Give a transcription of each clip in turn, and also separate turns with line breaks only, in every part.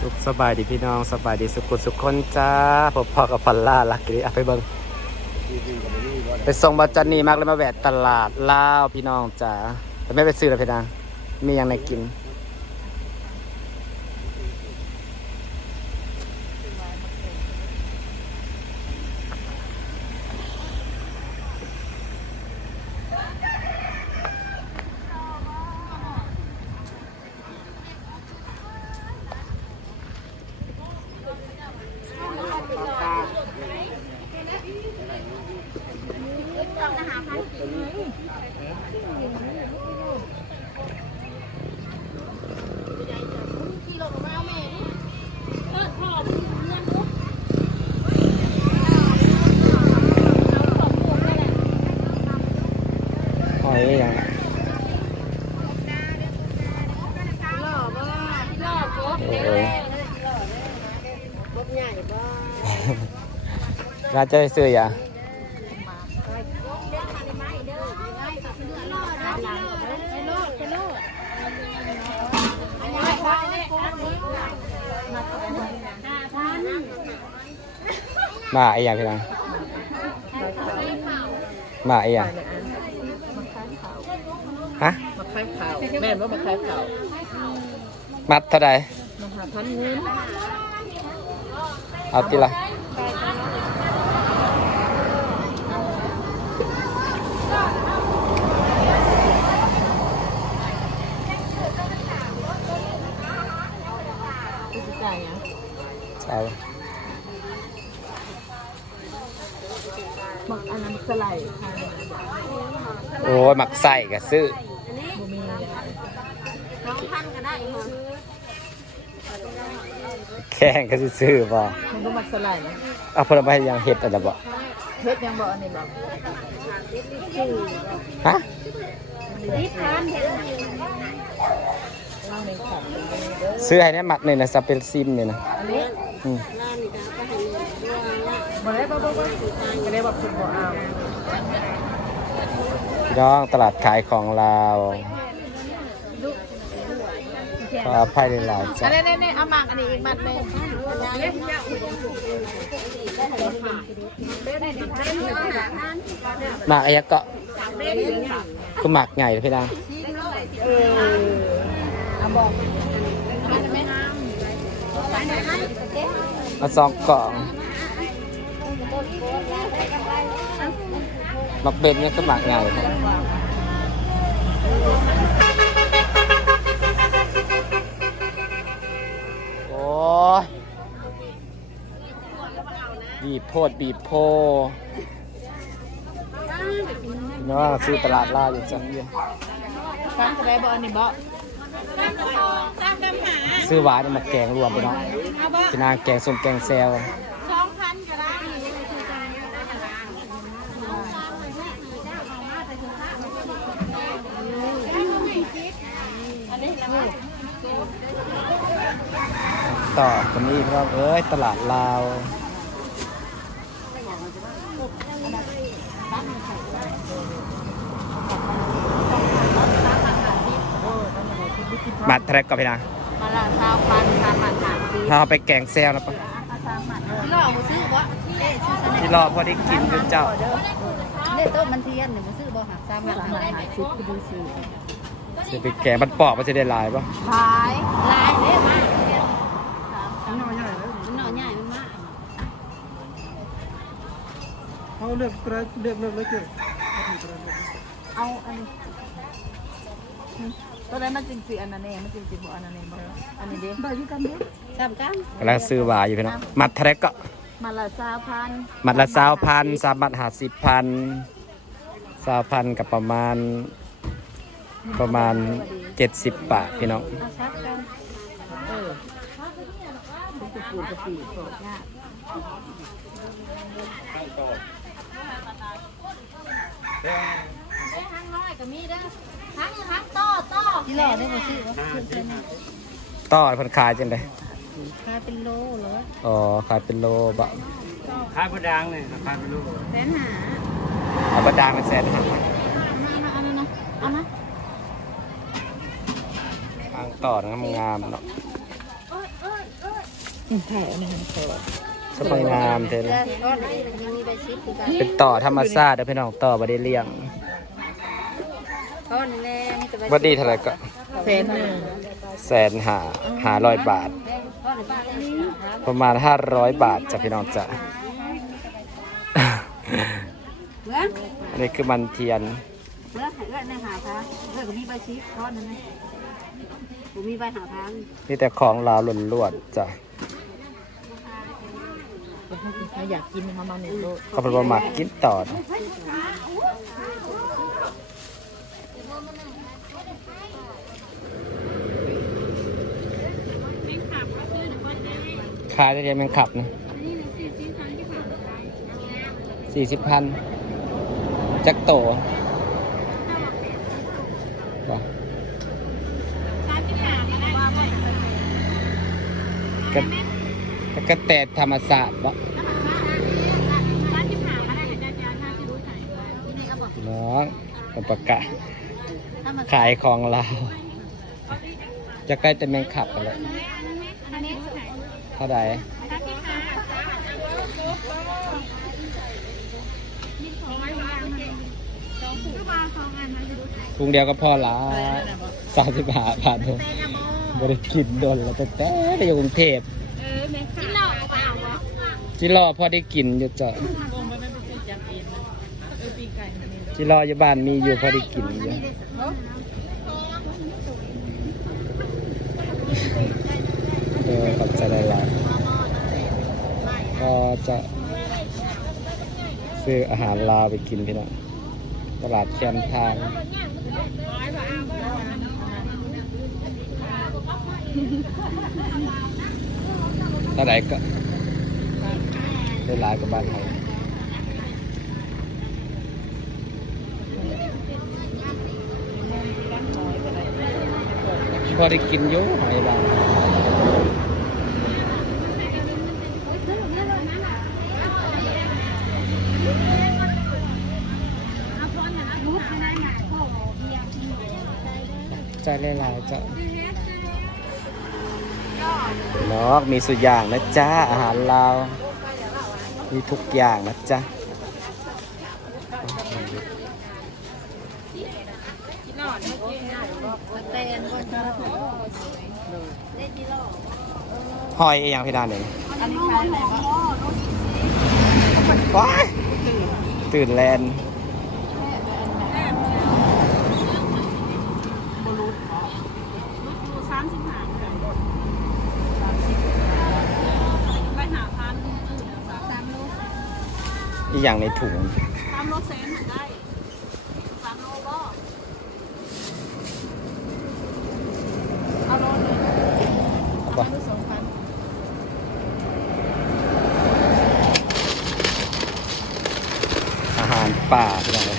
สุขสบายดีพี่น้องสบายดีสุขุสุขคนจ้าพบพ่อกับฟัลล่าลักดีอะไปเบิ้งไปส่งบัจจันนีมากเลยมาแวะตลาดลาวพี่น้องจ้าแต่ไม่ไปซื้อเลยพี่นางมีอย่างในกิน หอยอย่าง
หล่อบ่หล่อบ่
โอ้ย
บ่ใหญ่บ่
น่าจะซื้ออย่าง
หล่อนะไปโลดไปโลดอันนี้ไป เลยห้าพัน
มาไอ้ยางพี่นางมาไอ้ยางฮะ
มาขายข่าวแม่นว่ามาขายข่าว
มัดเท่าไหร่
มาหาพันเงิน
เอาทีละ
จ่ายยัง
ใช่
มักอันนั้นสไลด์ค่ะ
โอ้ยหมักใส่กับซื้อ
บ่มี
สองพันก็ได้เหรอ
แข่งก็ซื้อๆบ่
มันก็มักสไลด์นะ
เอาผลไม้ยังเห็ดอะไรบ่
เฮ็ดยังบ่อันนี้บ่
ฮะ
สิบพันเห็น
เล่าในขับ
ซื้อให้ได้หมัดหนึ่งนะสเปนซิมเนี่ยนะ
อันนี้
อืม
ร้านนี้ก็ให้เงินด้วย
บ่ได้บ่บ่บ่ก็ได้บ่คุณบ่เอา
พี่น้องตลาดขายของลาวขออภัยหลายๆจ้ะ
อันนี้นี่เอาหมากอันนี้อีกมัดหนึงเล็กเจ้า
หมากไอ้ยักษ์ก็คือหมากไงพี่นาง
เออ เอาบอก
มาซองกล่องมักเบนเนี่ยคือหมากไงโอ้ยบีบโพดบีบโพพี่น้องซื้อตลาดล่าอยู่จังเยี่ยม
ฟังก็ได้บอันนี้บ่
ซื้อหวานเอามาแกงรวมไปเนาะพี่นางแกงส้มแกงแซว
สองพันก็ได้
ต่อกันนี้ครับเอ้ยตลาดลาว มาแทรกกับพี่นาง
มาละสามพันสามพันสามสิบ
ถ้าเอาไปแกงแซวนะปะ
หล่อบ่ซื้อบ่เอ๊ะซื้อซะ
ที่รอพอได้กินด้วยเจ้า
เด้โต๊ะมันเทียนเนี่ยบ่ซื้อบ่ค่ะสามพัน
สามพันห้าสิบคือดูสิ
จะไปแกงมันปอกมันจะได้หลายปะ
ขายลายเด้มามันหน่อใหญ่มันหน่อใหญ่มันมาก
เขาเลือกเลือกเลือกเลือกเลือกเลือก
เอาอันนี้ ตัวนั้นมันจริงสิอันนั้นเองมันจริงสิบ่อันนั้นเองบ่อันนี้เด้
ได้ที่กันเด้อ
สามกัน
กำลังซื้อหวายอยู่พี่น้องมัดแทรกก็
มาละสามพัน
มัดละสาวพันสามมัดหาสิบพันสาวพันกับประมาณ ประมาณเจ็ดสิบบาทพี่น้อง
เอาชักกัน เออมันจะปูกระปีโตยาก
ทั้งน้อยก็มีเด้อทั้งทั้งต่อต่อที่หล่อได้บ่ซื้อบ่ซื้อเป็น
ต่อคนขายจังได
ขายเป็นโลเหรอ
อ๋อขายเป็นโลบะ
ขายผู้ดังเลยขายผู้ลูก
แสนหา
เอาบะดางเป็นแสนห้า
เอามาเอามานะเอามา
ทางต่อนะงามๆเนาะ
เอ้ยเอ้ยเอ้ย
ถ่ายอันนี้มันขอ
สวยงามเท่เลย
ก้อนนี้ยังมีใบชิดคือกัน
เป็นต่อธรรมชาติเด้อพี่น้องต่อบ่ได้เลี้ยง
ก้อนแน่มีแต่ใบ
บ่ดีเท่าไหร่ก็
แสนหนึ่ง
แสนหาหาร้อยบาท
ก้อนในบ้านนี้
ประมาณ500บาทจ้ะพี่น้องจ้ะ
เหมือน
อันนี้คือมันเทียน
เหมือนให้เอื้อนในหาทางเอื้อนก็มีใบชิดก้อนนั้นไหมผมมีใบหาทาง
นี่แต่ของลาวล้วนๆจ้ะ
ถ้าอยากกินเขามาในโลก
เขาเป็นบ่มักกินต่อนะ ขายได้เรียนแมงขับนะสี่สิบพันจักโตบ่กระกระแตธรรมศาสตร์บ่น้องกับประกาศขายของเราวจะใกล้จะแมงขับกันแล้วเท่าไหร่ถุงเดียวก็พอละสามสิบห้าบาทเถอะบริกินโดนแล้วแต่แต่ไปอยู่กรุงเทพจิรอพอได้กินอยู่จ้ะจิรออยู่บ้านมีอยู่พอได้กินอยู่ เออขอบใจหลายๆก็จะซื้ออาหารลาวไปกินพี่น้องตลาดแคมทางเท่าไหร่ก็ได้หลายกับบ้านเราพอได้กินอยู่หอยบางใจ หลายๆเจ้านอกมีสุดอย่างนะจ๊ะ อาหารลาว มีทุกอย่างนะจ๊ะ
เต้นบน
หอยอย่างพี่ดานเอง
อันนี้ขายอะไรบ้าง
ว้ายตื่นแลนด์ อีกอย่างในถุง
สามโลเซนได้สามโลก็เอาโลหนึ่ง
เอาปะ
สองพัน
อาหารป่าพี่น้องเลย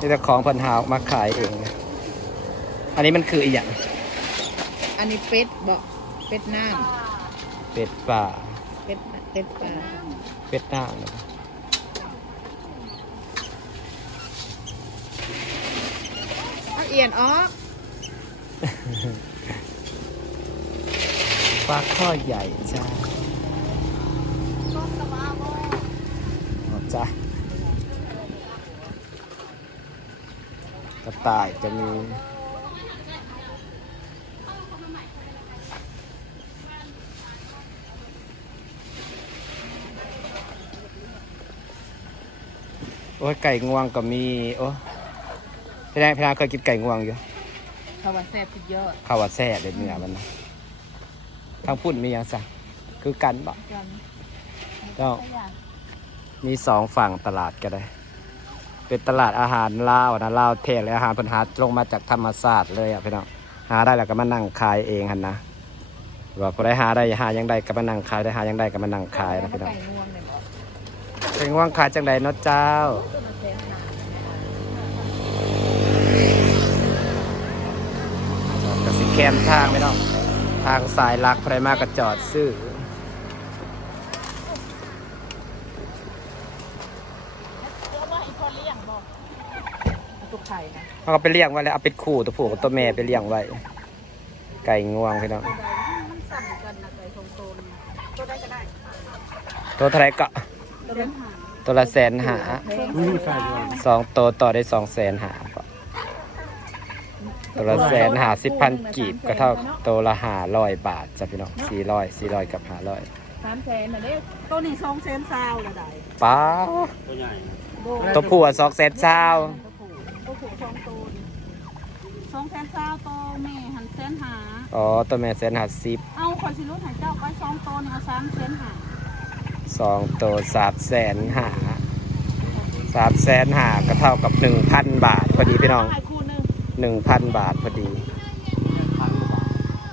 นี่แต่ของเพันหาออกมาขายเองนะอันนี้มันคืออีกอย่าง
อันนี้เป็ดบอกเป็ดน้
เป็ดป่าำ
เป็ดเป็ดปลา
เป็ดหน้านะครับ
เอาเอียนออก
ปลาข้อใหญ่จ้าเอาจ้ะกระต่ายจะมี อ้ยไก่งวงก็มี โอ้พี่นายพี่นายเคยกินไก่งวงอยู่
เขาว่าแซ่บสุดยอด
ข้าวว่าแซ่บเลยเนื้อมันนะทางพุ่นมีอย่างสักคือกันบ่
กัน
เจ้ามีสองฝั่งตลาดก็ได้ เป็นตลาดอาหารลาวนะลาวเทศเลยอาหารปัญหาลงมาจากธรรมศาสตร์เลยอะพี่น้องหาได้แล้วก็มานั่งขายเองหันนะว่าพอได้หาได้หายังได้ก็มานั่งขายได้หายังได้ก็มานั่งขายนะพี่น้อง
ไก่งวงเลยบอก
เป็นว่างขายจังใดเนาะเจ้า กสิแค มทางไม่ต้องทางสายหลักใครมากระจอดซื้อ
เอาตุกไข่นะ
เขาก็ไปเลี้ยงไว้แล้วเอาเป็ดคู่ตัวผู้กับตัวแม่ไปเลี้ยงไว้ ไก่งวงพี่น้อง
มันสั่นกันนะไก่ทรงโตนตัวได้ก็ได้
ตัวเท่าไหรก็
ตัวเล่นหาง
ตัวละแสนหา
นี่ใส่ด้วย
สองตัวต่อได้สองแสนหา ตัวละแสนหาสิบพันกีบก็เท่าตัวละหาร้อยบาทจ้ะพี่น้องสี่ร้อยสี่ร้อยกับหาร้อย
สามแสนน่ะเด้
ตัวนี้สองเซนซาวละได้
ป้า
ตัวใหญ่นะ
โบ
ตัวผัวสองแสนเช้า
ตัวผูตัวผูสองตัวสองแสนซาวตัวแม่หันเซนหา
อ๋อตัวแม่แสนหาสิบ
เอาคอยสิรุดหายเจ้าไปสองตัวนี่เอาสามเซนหา
สองตัวสามแสนหาสามแสนหาก็เท่ากับหนึ่งพันบาทพอดีพี่น้อง
ไอ้คู่หนึง
หนึ่งพันบาทพอดี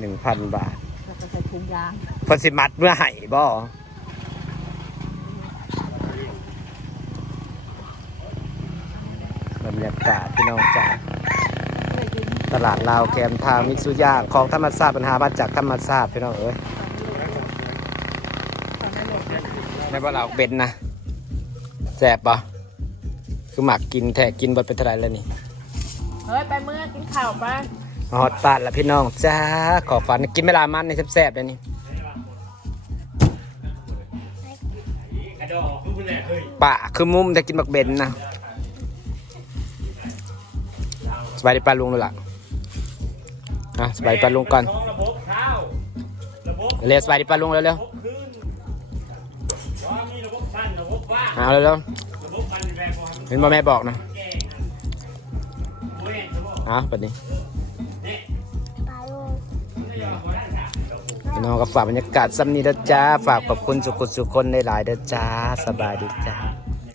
หนึ่งพันบาท
แล้วก็ใส่ถุงยาง
เพอสิมัดเมื่อไห่บ่บรรยากาศพี่น้องจ๋า
เคยกิน
ตลาดลาวแคมทางมิตซูย่างของธรรมชาติปัญหามาจากธรรมชาติพี่น้องเอ้ยไม่ว่าเราเบ็ดนะแสบปะคือหมักกินแทะกินบดเป็นเท่าไหรแล้วนี่
เฮ้ยไปเมื่อกินข้าวไป
ฮอตปาดละพี่น้องจ้าขอฝันกินเวลามันในแซ่บๆเลยนี่ปะคือมุมแต่กินบักเบนนะสบายดีปลาลุงเลยล่ะอะสบายดีปลาลุงก่อนเร็วสบายดีปลาลุงเร็ว
ระบบคืนว่ามีระบบสั้นระบบว่าง
ๆเอาเร็ว
ระบบมันแรงกว่า
ๆเห็นบ่แม่บอกนะ อะปัดนี้
นี่นี่อย่ามาได้ค่ะ
พี่น้องก็ฝากบรรยากาศซ้ำนี้เด้อจ้า ฝากขอบคุณสุขุสุคนในหลายๆเด้อจ้า สบายดีจ้า